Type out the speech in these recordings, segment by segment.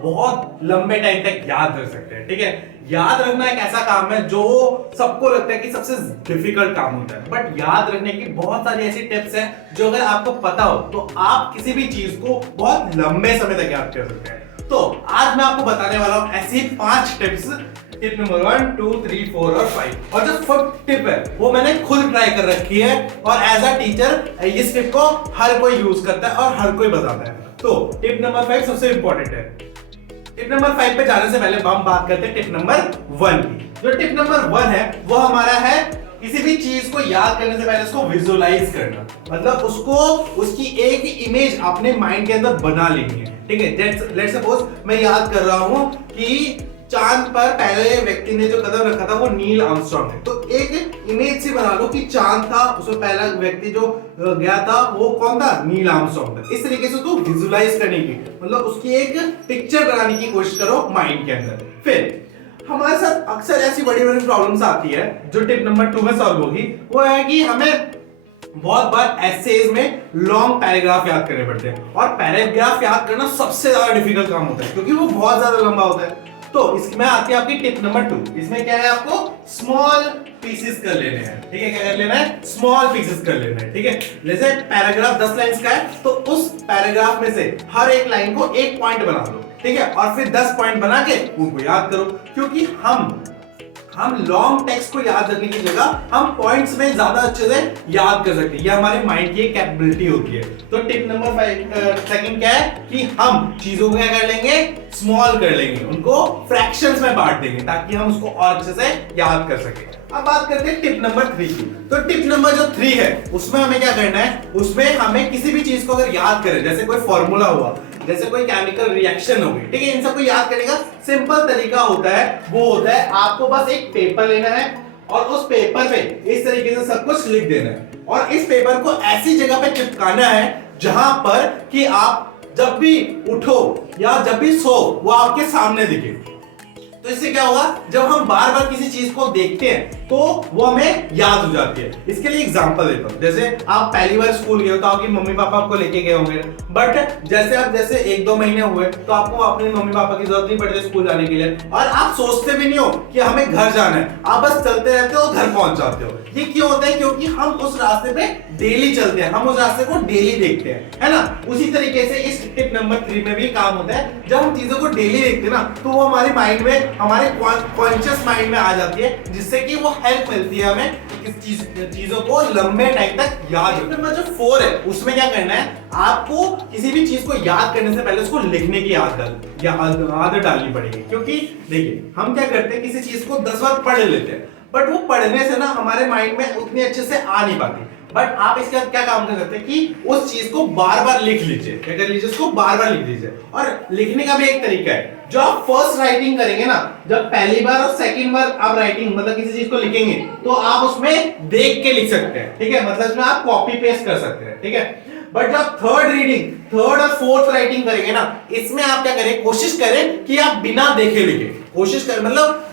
बहुत लंबे टाइम तक याद रख सकते हैं। ठीक है, याद रखना एक ऐसा काम है जो सबको लगता है कि सबसे डिफिकल्ट काम होता है, बट याद रखने की बहुत सारी ऐसी टिप्स हैं जो अगर आपको पता हो तो आप किसी भी चीज को बहुत लंबे समय तक याद कर सकते हैं। तो आज मैं आपको बताने वाला हूं ऐसी 5 टिप्स, टिप नंबर 1, 2, 3, 4 और 5। और जो फर्स्ट टिप है वो मैंने खुद ट्राई कर रखी है और एज अ टीचर इस टिप को हर कोई यूज करता है और हर कोई बताता है। तो टिप नंबर 5 सबसे इंपॉर्टेंट है। टिप नंबर 5 पे जाने से पहले हम बात करते हैं टिप नंबर 1 की। जो टिप नंबर 1 है वो हमारा है किसी भी चीज को याद करने से पहले उसको विजुअलाइज करना, मतलब उसको उसकी एक इमेज अपने माइंड के अंदर बना लेनी है। ठीक है, लेट्स सपोज मैं याद कर रहा हूं कि चांद पर पहले व्यक्ति ने जो कदम रखा था वो नील आर्मस्ट्रांग है, तो एक इमेज से बना लो कि चांद था, उसमें पहला व्यक्ति जो गया था वो कौन था, नील आर्मस्ट्रांग था। इस तरीके से उसको विजुअलाइज करने की, मतलब उसकी एक पिक्चर बनाने की कोशिश करो माइंड के अंदर। फिर हमारे साथ अक्सर ऐसी बड़ी बड़ी प्रॉब्लम्स आती है जो टिप नंबर 2 में सॉल्व होगी, वो है कि हमें बहुत बार एसेज में लॉन्ग पैराग्राफ याद करने पड़ते हैं, और पैराग्राफ याद करना सबसे ज्यादा डिफिकल्ट काम होता है क्योंकि वो बहुत ज्यादा लंबा होता है। तो इसमें आती है आपकी टिप नंबर 2। इसमें क्या है, आपको स्मॉल पीसेस कर लेने हैं। ठीक है, क्या कर लेना है, स्मॉल पीसेस कर लेना है। ठीक है, जैसे पैराग्राफ 10 लाइंस का है तो उस पैराग्राफ में से हर एक लाइन को एक पॉइंट बना लो। ठीक है, और फिर 10 पॉइंट बना के उनको याद करो, क्योंकि हम लॉन्ग टेक्स्ट को याद रखने की जगह हम पॉइंट्स में ज्यादा अच्छे से याद कर सकते हैं। ये हमारे माइंड की एक कैपेबिलिटी होती है। तो टिप नंबर 5 सेकंड क्या है कि हम चीजों को क्या कर लेंगे, स्मॉल कर लेंगे, उनको फ्रैक्शंस में बांट देंगे ताकि हम उसको और अच्छे से याद कर सकें। अब बात करते हैं टिप नंबर 3 की। तो टिप नंबर जो 3 है उसमें हमें क्या करना है, उसमें हमें किसी भी चीज को अगर याद करें, जैसे कोई फॉर्मूला हुआ, जैसे कोई केमिकल रिएक्शन हो गई, ठीक है, इन सबको याद करने का सिंपल तरीका होता है, वो होता है आपको बस एक पेपर लेना है और उस पेपर पे इस तरीके से सब कुछ लिख देना है, और इस पेपर को ऐसी जगह पे चिपकाना है जहां पर कि आप जब भी उठो या जब भी सो वो आपके सामने दिखे। तो इससे क्या होगा, जब हम बार बार किसी चीज को देखते हैं तो वो हमें याद हो जाती है। इसके लिए एग्जांपल देता हूं, जैसे आप पहली बार स्कूल गए हो तो आपके मम्मी पापा आपको लेके गए होंगे, बट जैसे 1-2 महीने हुए तो आपको अपने मम्मी पापा की जरूरत नहीं पड़ती स्कूल जाने के लिए, और आप सोचते भी नहीं हो कि हमें घर जाना है, आप बस चलते रहते हो, घर पहुंच जाते हो। ये क्यों होता है, क्योंकि हम उस रास्ते पे डेली चलते हैं, हम उस रास्ते को डेली देखते हैं, है ना। उसी तरीके से इस टिप नंबर 3 में भी काम होता है, जब हम चीजों को डेली देखते हैं ना तो वो हमारे माइंड में, हमारे कॉन्शियस माइंड में आ जाती है, जिससे कि वो हेल्प मिलती है हमें इस चीजों को लंबे टाइम तक याद रखने में। जो 4 है उसमें क्या करना है, आपको किसी भी चीज को याद करने से पहले उसको लिखने की आदत डालनी पड़ेगी। क्योंकि देखिए हम क्या करते हैं, किसी चीज को 10 बार पढ़ लेते हैं, बट वो पढ़ने से ना हमारे माइंड में उतनी अच्छे से आ नहीं पाती। बट आप इसका क्या काम कर सकते हैं कि उस चीज को बार बार लिख लीजिए, क्या कर लीजिए, उसको बार बार लिख लीजिए। और लिखने का भी एक तरीका है, जो आप फर्स्ट राइटिंग करेंगे ना, जब पहली बार और सेकंड बार आप राइटिंग मतलब किसी चीज को लिखेंगे तो आप उसमें देख के लिख सकते हैं। ठीक है, मतलब इसमें आप कॉपी पेस्ट कर सकते हैं। ठीक है, बट जब थर्ड और फोर्थ राइटिंग करेंगे ना, इसमें आप क्या करें, कोशिश करें कि आप बिना देखे लिखें, कोशिश करें, मतलब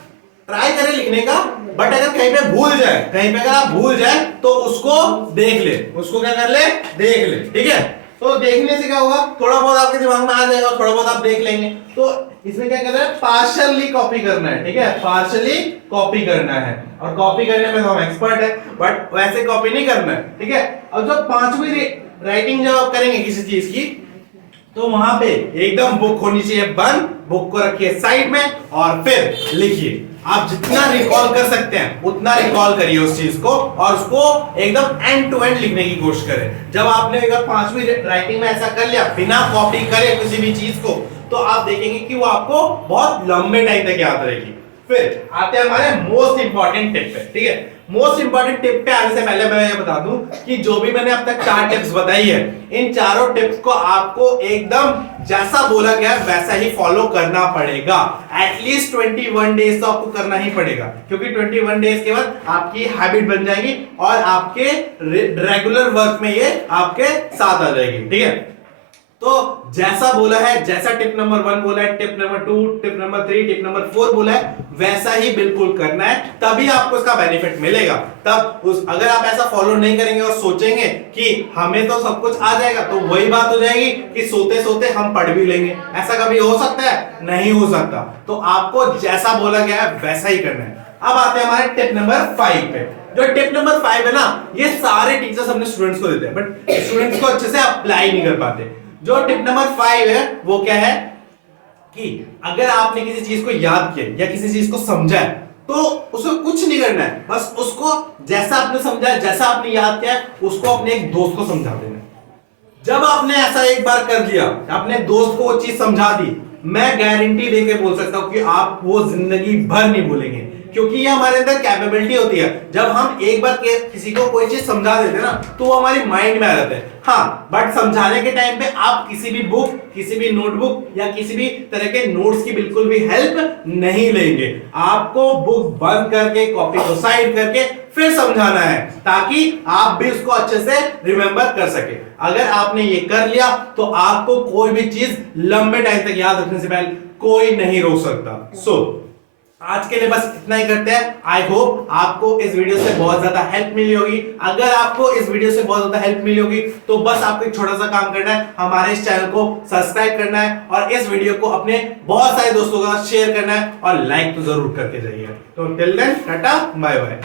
ट्राई करें लिखने का, बट अगर कहीं पे भूल जाए, कहीं पे अगर आप भूल जाए तो उसको देख ले, उसको क्या कर ले, देख ले। ठीक है, तो देखने से क्या होगा, थोड़ा बहुत आपके दिमाग में आ जाएगा, थोड़ा बहुत आप देख लेंगे। तो इसमें क्या करना है, पार्शियली कॉपी करना है। ठीक है, पार्शियली कॉपी करना है, और कॉपी करने में तो हम एक्सपर्ट है, बट वैसे कॉपी नहीं करना है। ठीक है, अब जब 5वीं राइटिंग जब आप करेंगे किसी चीज की, तो वहां पे एकदम बुक होनी चाहिए बंद, बुक को रखिए साइड में और फिर लिखिए। आप जितना रिकॉल कर सकते हैं उतना रिकॉल करिए उस चीज को, और उसको एकदम एंड टू एंड लिखने की कोशिश करें। जब आपने अगर 5वीं राइटिंग में ऐसा कर लिया बिना कॉपी करे किसी भी चीज को, तो आप देखेंगे कि वो आपको बहुत लंबे टाइम तक याद रहेगी। फिर आते हैं हमारे मोस्ट इंपॉर्टेंट टिप पे। ठीक है, मोस्ट इंपॉर्टेंट टिप पे आने से पहले मैं ये बता दूं कि जो भी मैंने अब तक 4 टिप्स बताई है, इन चारों टिप्स को आपको एकदम जैसा बोला गया वैसा ही फॉलो करना पड़ेगा। एटलीस्ट 21 डेज तो आपको करना ही पड़ेगा, क्योंकि 21 डेज के बाद आपकी हैबिट बन जाएगी और आपके रेगुलर वर्क में ये आपके साथ आ जाएगी। ठीक है, तो जैसा बोला है, जैसा टिप नंबर 1 बोला है, tip number 2, tip number 3, tip number 4 बोला है, वैसा ही बिल्कुल करना है, तभी आपको इसका बेनिफिट मिलेगा। तब अगर आप ऐसा फॉलो नहीं करेंगे और सोचेंगे कि हमें तो सब कुछ आ जाएगा, तो वही बात हो जाएगी कि सोते सोते हम पढ़ भी लेंगे। ऐसा कभी हो सकता है? नहीं हो सकता। तो आपको जैसा बोला गया है वैसा ही करना है। अब आते हैं हमारे टिप नंबर 5 पे। जो टिप नंबर 5 है ना, ये सारे टीचर्स अपने स्टूडेंट्स को देते हैं, बट स्टूडेंट्स को अच्छे से अप्लाई नहीं कर पाते। जो टिप नंबर 5 है वो क्या है कि अगर आपने किसी चीज को याद किया या किसी चीज को समझा है, तो उसको कुछ नहीं करना है, बस उसको जैसा आपने समझा है, जैसा आपने याद किया है, उसको अपने एक दोस्त को समझा देना। जब आपने ऐसा एक बार कर लिया, अपने दोस्त को वो चीज समझा दी, मैं गारंटी देके बोल सकता हूं कि आप वो जिंदगी भर नहीं भूलेंगे, क्योंकि ये हमारे अंदर कैपेबिलिटी होती है। जब हम एक बार किसी को कोई चीज समझा देते हैं ना, तो वो हमारे माइंड में आ जाता है। हाँ, बट समझाने के टाइम पे आप किसी भी बुक, किसी भी नोटबुक या किसी भी तरह के नोट्स की बिल्कुल भी हेल्प नहीं लेंगे। आपको बुक बंद करके, कॉपी को साइड करके फिर समझाना है, ताकि आप भी उसको अच्छे से रिमेंबर कर सके। अगर आपने ये कर लिया, तो आपको कोई भी चीज लंबे टाइम तक याद रखने से पहले कोई नहीं रोक सकता। आज के लिए बस इतना ही करते हैं। आई होप आपको इस वीडियो से बहुत ज्यादा हेल्प मिली होगी। अगर आपको इस वीडियो से बहुत ज्यादा हेल्प मिली होगी, तो बस आपको एक छोटा सा काम करना है, हमारे इस चैनल को सब्सक्राइब करना है और इस वीडियो को अपने बहुत सारे दोस्तों के साथ शेयर करना है और लाइक तो जरूर करके जाइए। तो till then tata bye bye.